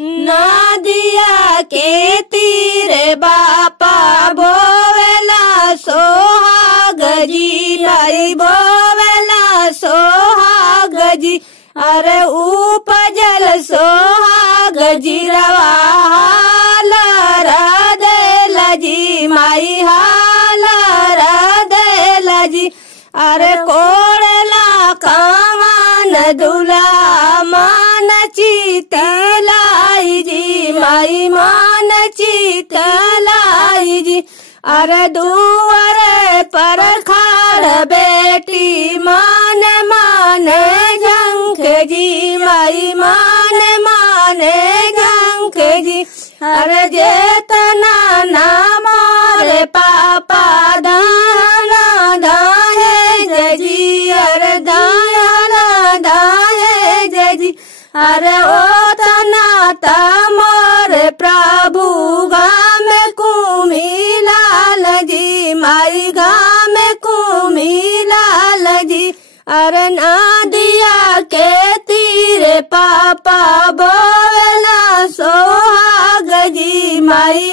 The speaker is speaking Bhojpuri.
नदिया के तीरे बापा बोवेला सोहाग जी, माई बोवेला सोहाग जी। अरे उपजल सोहाग जी रवा हाल देला जी, माई हाल देला जी। अरे कोड़ला कामान दुला मान चितलाई जी, माई मान चितलाई जी। अरे दुआरे पर खाड़ बेटी मान माने झंख जी, माई माने झंख जी। अरे जेतना ना मारे पापा दाना दाहे जजी, अरे दाना दाहे जजी। अरे ओ तना तमोर प्रभु गाम कुमी लाल जी, माई गाम कुमी लाल जी। अरे नदिया के तीरे पापा बोला सोहाग जी, माई